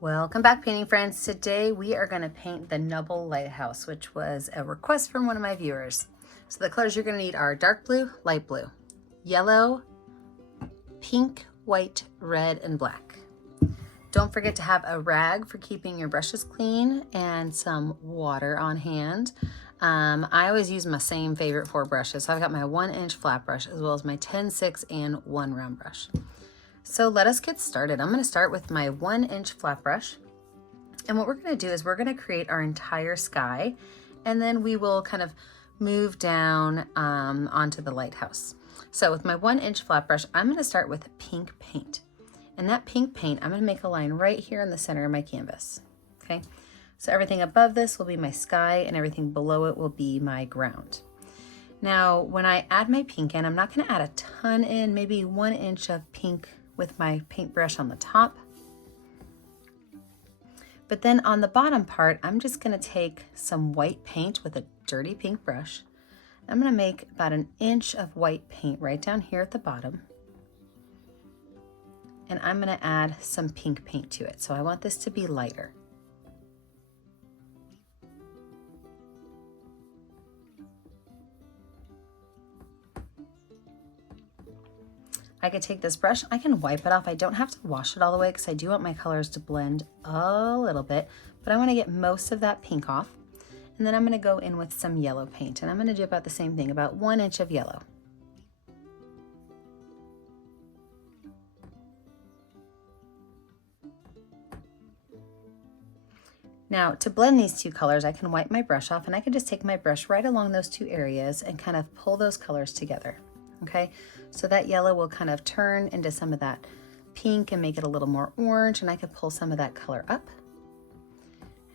Welcome back, painting friends. Today we are going to paint the Nubble Lighthouse, which was a request from one of my viewers. So the colors you're going to need are dark blue, light blue, yellow, pink, white, red, and black. Don't forget to have a rag for keeping your brushes clean and some water on hand. I always use my same favorite 4 brushes. So I've got my 1-inch flat brush as well as my 10-6 and 1 round brush. So let us get started. I'm going to start with my 1-inch flat brush. And what we're going to do is we're going to create our entire sky, and then we will kind of move down onto the lighthouse. So with my 1-inch flat brush, I'm going to start with pink paint. And that pink paint, I'm going to make a line right here in the center of my canvas. Okay, so everything above this will be my sky and everything below it will be my ground. Now, when I add my pink in, I'm not going to add a ton in, maybe 1 inch of pink with my paintbrush on the top. But then on the bottom part, I'm just going to take some white paint with a dirty pink brush. I'm going to make about 1 inch of white paint right down here at the bottom. And I'm going to add some pink paint to it. So I want this to be lighter. I could take this brush, I can wipe it off. I don't have to wash it all the way because I do want my colors to blend a little bit, but I want to get most of that pink off. And then I'm going to go in with some yellow paint, and I'm going to do about the same thing, about 1 inch of yellow. Now to blend these 2 colors, I can wipe my brush off and I can just take my brush right along those 2 areas and kind of pull those colors together. Okay, so that yellow will kind of turn into some of that pink and make it a little more orange, and I can pull some of that color up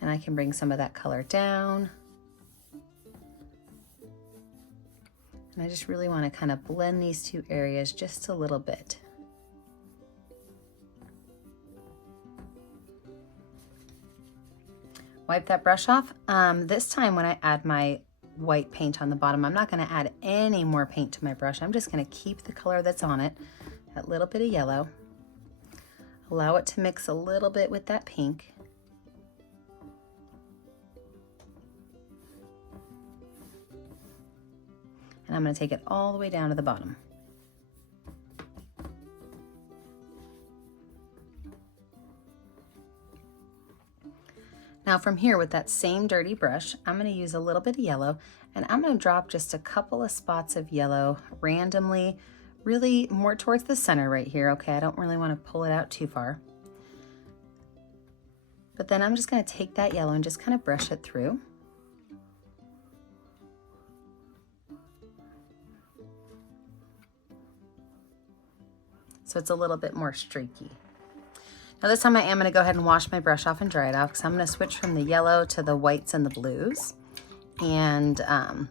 and I can bring some of that color down. And I just really want to kind of blend these 2 areas just a little bit. Wipe that brush off. This time when I add my white paint on the bottom, I'm not going to add any more paint to my brush. I'm just going to keep the color that's on it, that little bit of yellow. Allow it to mix a little bit with that pink. And I'm going to take it all the way down to the bottom. Now from here, with that same dirty brush, I'm going to use a little bit of yellow, and I'm going to drop just a couple of spots of yellow randomly, really more towards the center right here. Okay, I don't really want to pull it out too far. But then I'm just going to take that yellow and just kind of brush it through. So it's a little bit more streaky. Now this time I am going to go ahead and wash my brush off and dry it off, because I'm going to switch from the yellow to the whites and the blues. And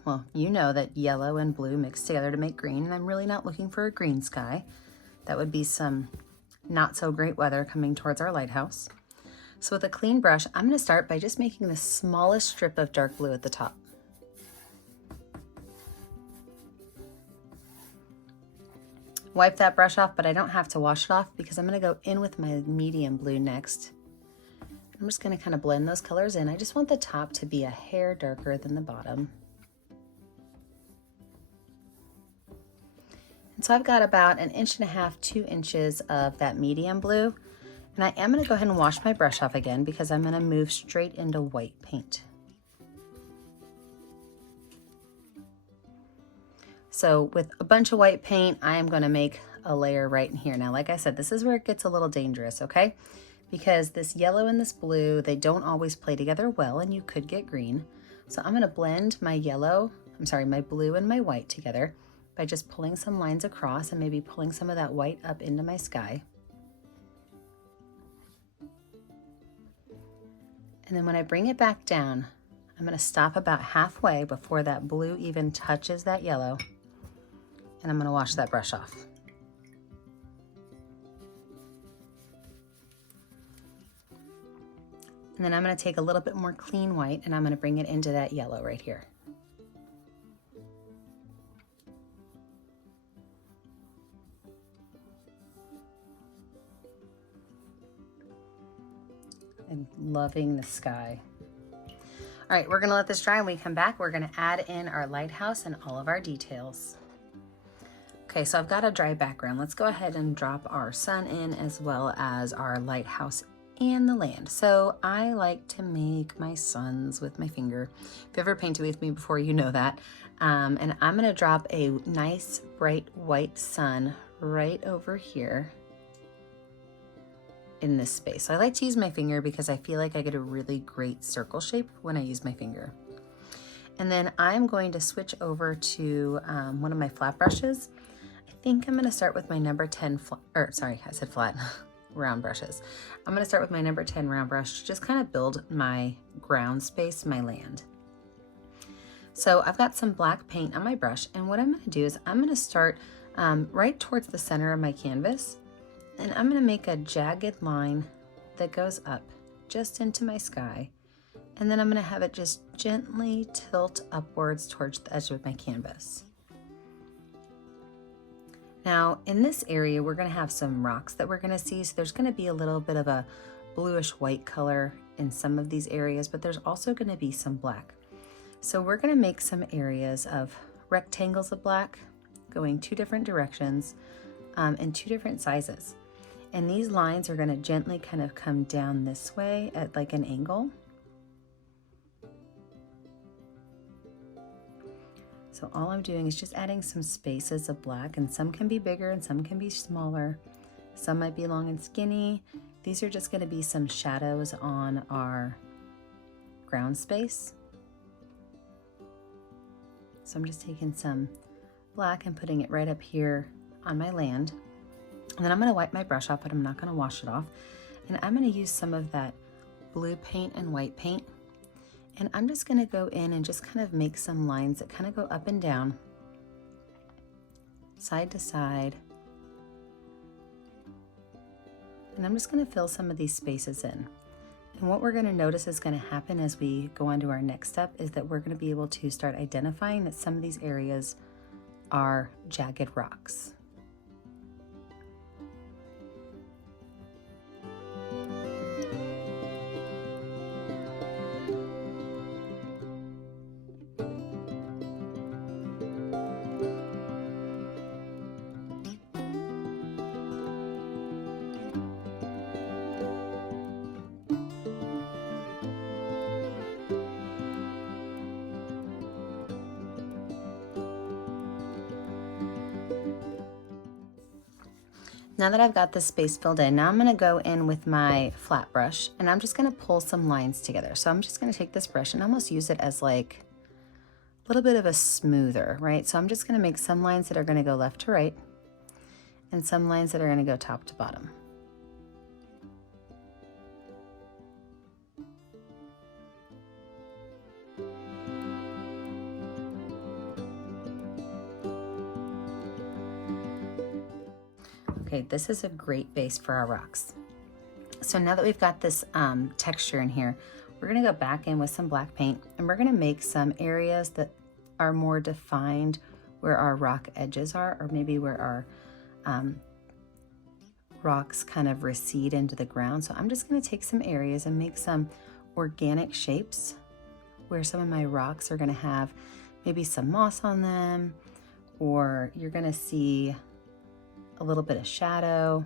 well, you know that yellow and blue mix together to make green, and I'm really not looking for a green sky. That would be some not so great weather coming towards our lighthouse. So with a clean brush, I'm going to start by just making the smallest strip of dark blue at the top. Wipe that brush off, but I don't have to wash it off because I'm going to go in with my medium blue next. I'm just going to kind of blend those colors in. I just want the top to be a hair darker than the bottom. And so I've got about 1.5 inches, 2 inches of that medium blue. And I am going to go ahead and wash my brush off again because I'm going to move straight into white paint. So with a bunch of white paint, I am going to make a layer right in here. Now, like I said, this is where it gets a little dangerous, okay? Because this yellow and this blue, they don't always play together well, and you could get green. So I'm going to blend my my blue and my white together by just pulling some lines across and maybe pulling some of that white up into my sky. And then when I bring it back down, I'm going to stop about halfway before that blue even touches that yellow. And I'm going to wash that brush off. And then I'm going to take a little bit more clean white and I'm going to bring it into that yellow right here. and loving the sky. All right, we're gonna let this dry. When we come back, we're gonna add in our lighthouse and all of our details. Okay, so I've got a dry background. Let's go ahead and drop our sun in as well as our lighthouse and the land. So I like to make my suns with my finger. If you've ever painted with me before, you know that. And I'm gonna drop a nice bright white sun right over here in this space. So I like to use my finger because I feel like I get a really great circle shape when I use my finger. And then I'm going to switch over to one of my flat brushes. I think I'm gonna start with my number 10, round brushes. I'm gonna start with my number 10 round brush to just kind of build my ground space, my land. So I've got some black paint on my brush, and what I'm gonna do is I'm gonna start right towards the center of my canvas, and I'm gonna make a jagged line that goes up just into my sky, and then I'm gonna have it just gently tilt upwards towards the edge of my canvas. Now in this area, we're gonna have some rocks that we're gonna see. So there's gonna be a little bit of a bluish white color in some of these areas, but there's also gonna be some black. So we're gonna make some areas of rectangles of black going 2 different directions and 2 different sizes. And these lines are gonna gently kind of come down this way at like an angle. So all I'm doing is just adding some spaces of black, and some can be bigger and some can be smaller. Some might be long and skinny. These are just gonna be some shadows on our ground space. So I'm just taking some black and putting it right up here on my land. And then I'm gonna wipe my brush off, but I'm not gonna wash it off. And I'm gonna use some of that blue paint and white paint. And I'm just gonna go in and just kind of make some lines that kind of go up and down, side to side. And I'm just gonna fill some of these spaces in. And what we're gonna notice is gonna happen as we go on to our next step is that we're gonna be able to start identifying that some of these areas are jagged rocks. Now that I've got this space filled in, now I'm gonna go in with my flat brush and I'm just gonna pull some lines together. So I'm just gonna take this brush and almost use it as like a little bit of a smoother, right? So I'm just gonna make some lines that are gonna go left to right and some lines that are gonna go top to bottom. Okay, this is a great base for our rocks. So now that we've got this texture in here, we're gonna go back in with some black paint and we're gonna make some areas that are more defined where our rock edges are, or maybe where our rocks kind of recede into the ground. So I'm just gonna take some areas and make some organic shapes where some of my rocks are gonna have maybe some moss on them, or you're gonna see a little bit of shadow.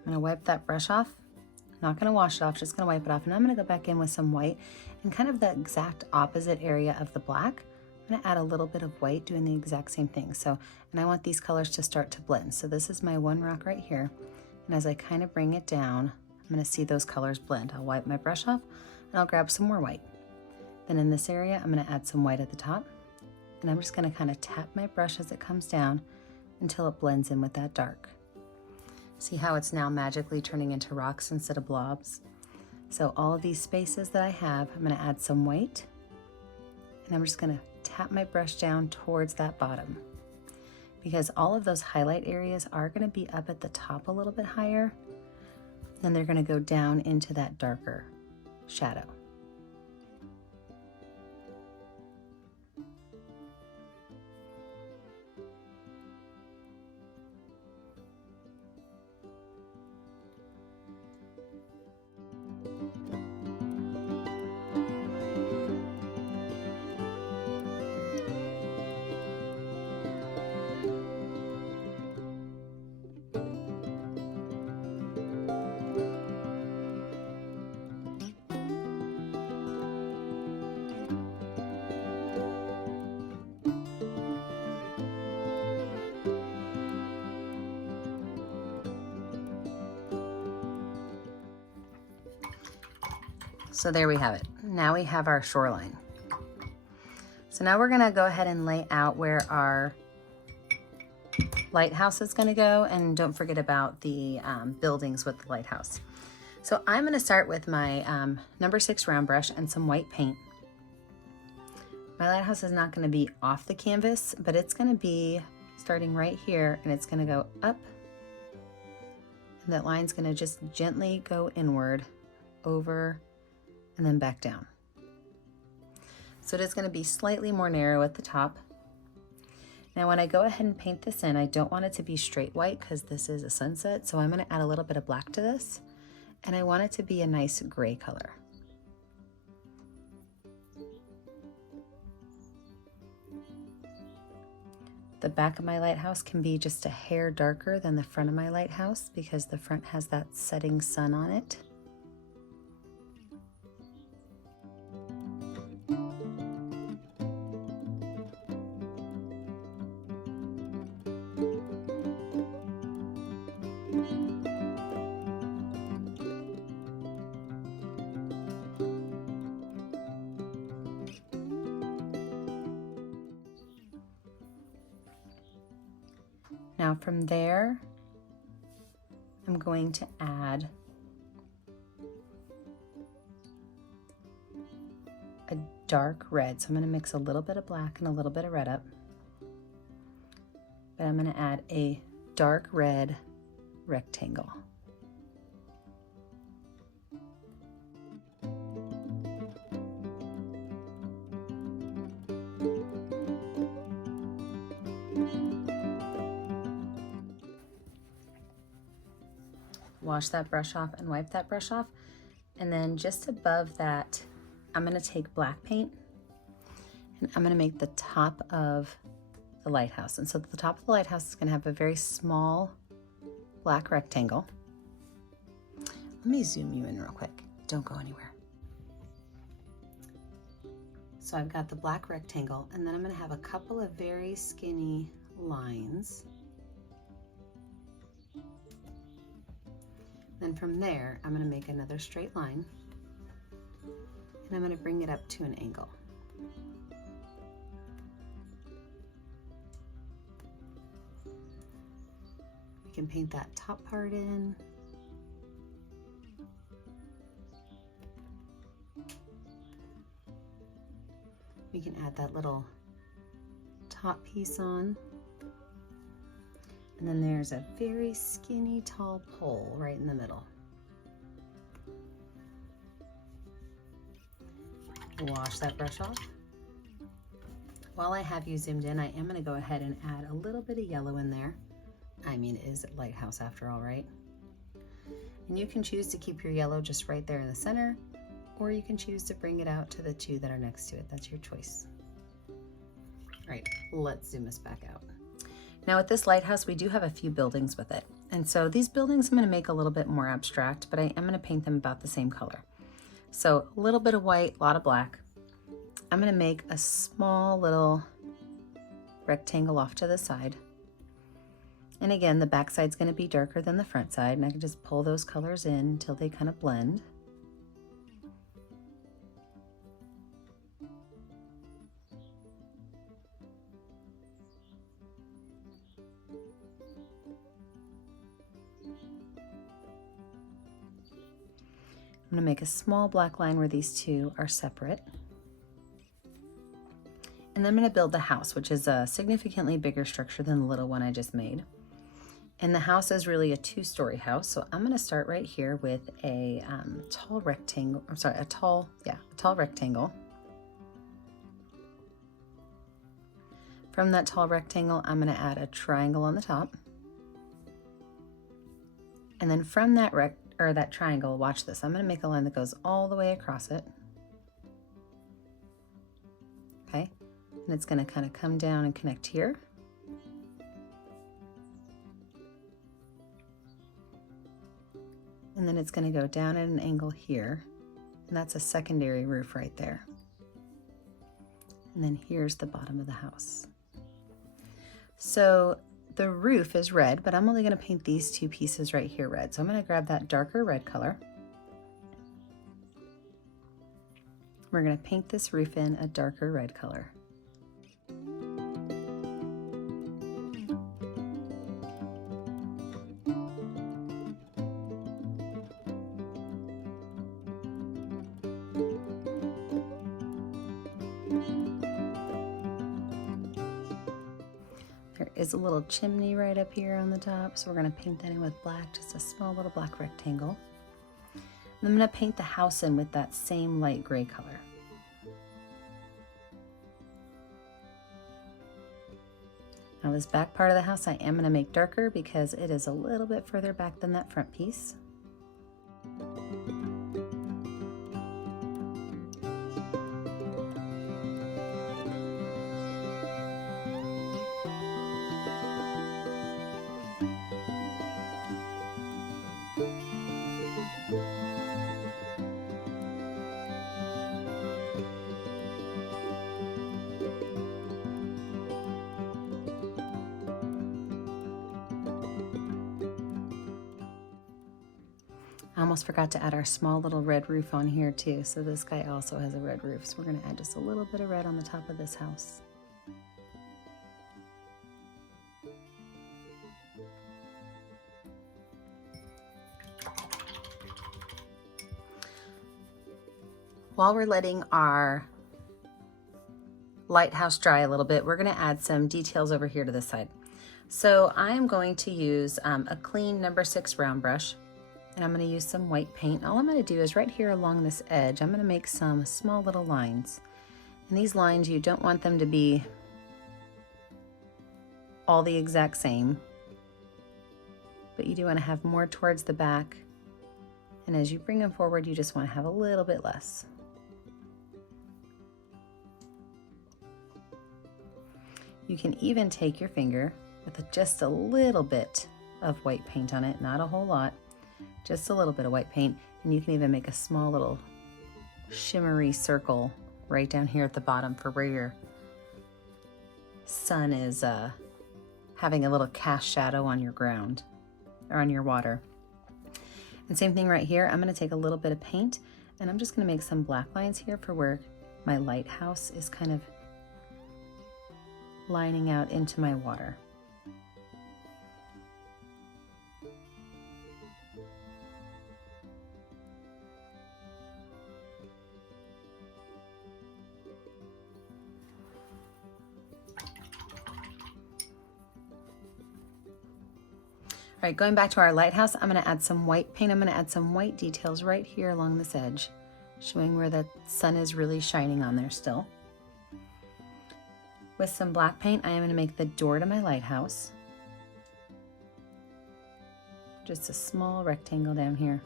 I'm gonna wipe that brush off. I'm not gonna wash it off, just gonna wipe it off. And I'm gonna go back in with some white and kind of the exact opposite area of the black. I'm gonna add a little bit of white doing the exact same thing. So, and I want these colors to start to blend. So this is my one rock right here. And as I kind of bring it down, I'm gonna see those colors blend. I'll wipe my brush off and I'll grab some more white. Then in this area, I'm gonna add some white at the top. And I'm just gonna kind of tap my brush as it comes down until it blends in with that dark. See how it's now magically turning into rocks instead of blobs? So all of these spaces that I have, I'm going to add some white, and I'm just going to tap my brush down towards that bottom, because all of those highlight areas are going to be up at the top a little bit higher, and they're going to go down into that darker shadow. So there we have it. Now we have our shoreline. So now we're gonna go ahead and lay out where our lighthouse is gonna go, and don't forget about the buildings with the lighthouse. So I'm gonna start with my number 6 round brush and some white paint. My lighthouse is not gonna be off the canvas, but it's gonna be starting right here, and it's gonna go up, and that line's gonna just gently go inward, over, and then back down. So it is going to be slightly more narrow at the top. Now when I go ahead and paint this in, I don't want it to be straight white because this is a sunset, so I'm going to add a little bit of black to this, and I want it to be a nice gray color. The back of my lighthouse can be just a hair darker than the front of my lighthouse because the front has that setting sun on it. Now from there, I'm going to add a dark red. So I'm going to mix a little bit of black and a little bit of red up. But I'm going to add a dark red rectangle. Wash that brush off and wipe that brush off. And then just above that, I'm going to take black paint and I'm going to make the top of the lighthouse. And so the top of the lighthouse is going to have a very small black rectangle. Let me zoom you in real quick. Don't go anywhere. So I've got the black rectangle, and then I'm going to have a couple of very skinny lines. Then from there, I'm going to make another straight line, and I'm going to bring it up to an angle. We can paint that top part in. We can add that little top piece on. And then there's a very skinny tall pole right in the middle. Wash that brush off. While I have you zoomed in, I am going to go ahead and add a little bit of yellow in there. I mean, it is a lighthouse after all, right? And you can choose to keep your yellow just right there in the center, or you can choose to bring it out to the two that are next to it. That's your choice. All right, let's zoom this back out. Now with this lighthouse, we do have a few buildings with it. And so these buildings I'm going to make a little bit more abstract, but I am going to paint them about the same color. So a little bit of white, a lot of black. I'm going to make a small little rectangle off to the side. And again, the back side's going to be darker than the front side, and I can just pull those colors in until they kind of blend. I'm going to make a small black line where these two are separate. And then I'm going to build the house, which is a significantly bigger structure than the little one I just made. And the house is really a 2-story house. So I'm going to start right here with a tall rectangle. I'm sorry, a tall rectangle. From that tall rectangle, I'm going to add a triangle on the top. And then from that triangle, watch this. I'm going to make a line that goes all the way across it. Okay, and it's going to kind of come down and connect here. And then it's going to go down at an angle here. And that's a secondary roof right there. And then here's the bottom of the house. So the roof is red, but I'm only going to paint these 2 pieces right here red. So I'm going to grab that darker red color. We're going to paint this roof in a darker red color. There is a little chimney right up here on the top, so we're going to paint that in with black, just a small little black rectangle. And I'm going to paint the house in with that same light gray color. Now this back part of the house I am going to make darker because it is a little bit further back than that front piece. I almost forgot to add our small little red roof on here too. So this guy also has a red roof. So we're going to add just a little bit of red on the top of this house. While we're letting our lighthouse dry a little bit, we're going to add some details over here to this side. So I'm going to use a clean number 6 round brush. And I'm going to use some white paint. All I'm going to do is right here along this edge, I'm going to make some small little lines. And these lines, you don't want them to be all the exact same, but you do want to have more towards the back. And as you bring them forward, you just want to have a little bit less. You can even take your finger with just a little bit of white paint on it, not a whole lot. Just a little bit of white paint, and you can even make a small little shimmery circle right down here at the bottom for where your sun is having a little cast shadow on your ground or on your water. And same thing right here. I'm going to take a little bit of paint and I'm just going to make some black lines here for where my lighthouse is kind of lining out into my water. All right, going back to our lighthouse, I'm going to add some white paint. I'm going to add some white details right here along this edge, showing where the sun is really shining on there still. With some black paint, I am going to make the door to my lighthouse. Just a small rectangle down here.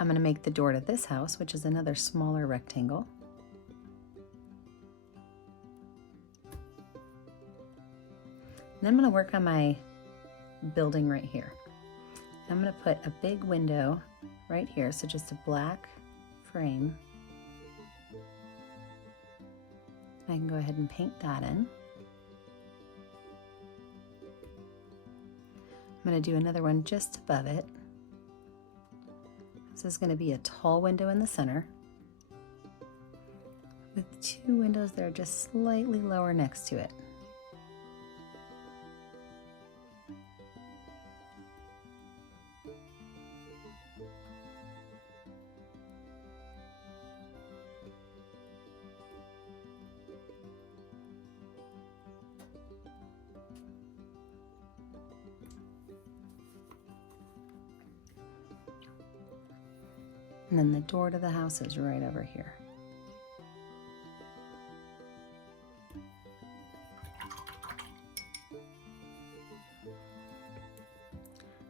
I'm going to make the door to this house, which is another smaller rectangle. And I'm going to work on my building right here. I'm going to put a big window right here, so just a black frame. I can go ahead and paint that in. I'm going to do another one just above it. This is going to be a tall window in the center, with 2 windows that are just slightly lower next to it. And then the door to the house is right over here.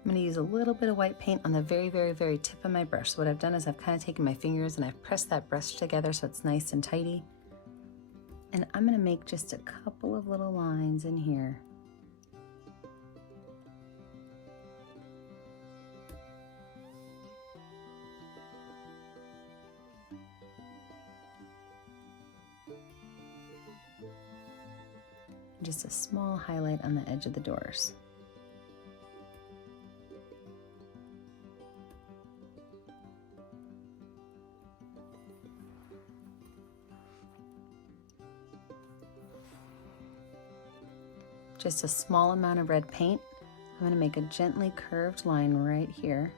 I'm going to use a little bit of white paint on the very, very, very tip of my brush. So what I've done is I've kind of taken my fingers and I've pressed that brush together so it's nice and tidy. And I'm going to make just a couple of little lines in here. Just a small highlight on the edge of the doors. Just a small amount of red paint. I'm going to make a gently curved line right here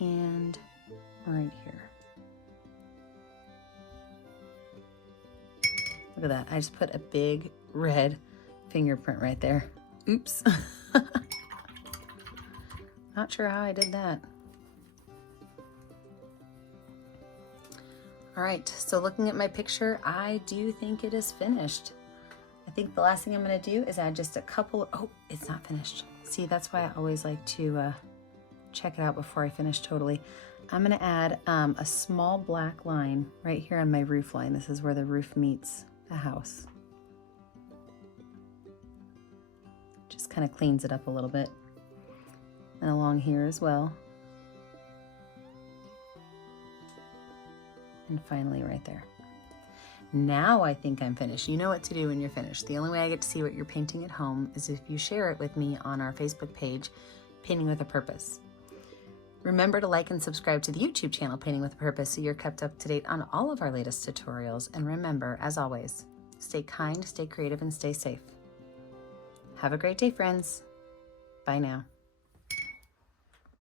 and right here. Look at that. I just put a big red fingerprint right there. Oops. Not sure how I did that. All right, so looking at my picture, I do think it is finished. I think the last thing I'm going to do is add just a couple. Oh, it's not finished. See, that's why I always like to check it out before I finish totally. I'm going to add a small black line right here on my roof line. This is where the roof meets the house. Just kind of cleans it up a little bit. And along here as well. And finally right there. Now I think I'm finished. You know what to do when you're finished. The only way I get to see what you're painting at home is if you share it with me on our Facebook page, Painting with a Purpose. Remember to like and subscribe to the YouTube channel, Painting with a Purpose, so you're kept up to date on all of our latest tutorials. And remember, as always, stay kind, stay creative, and stay safe. Have a great day, friends. Bye now.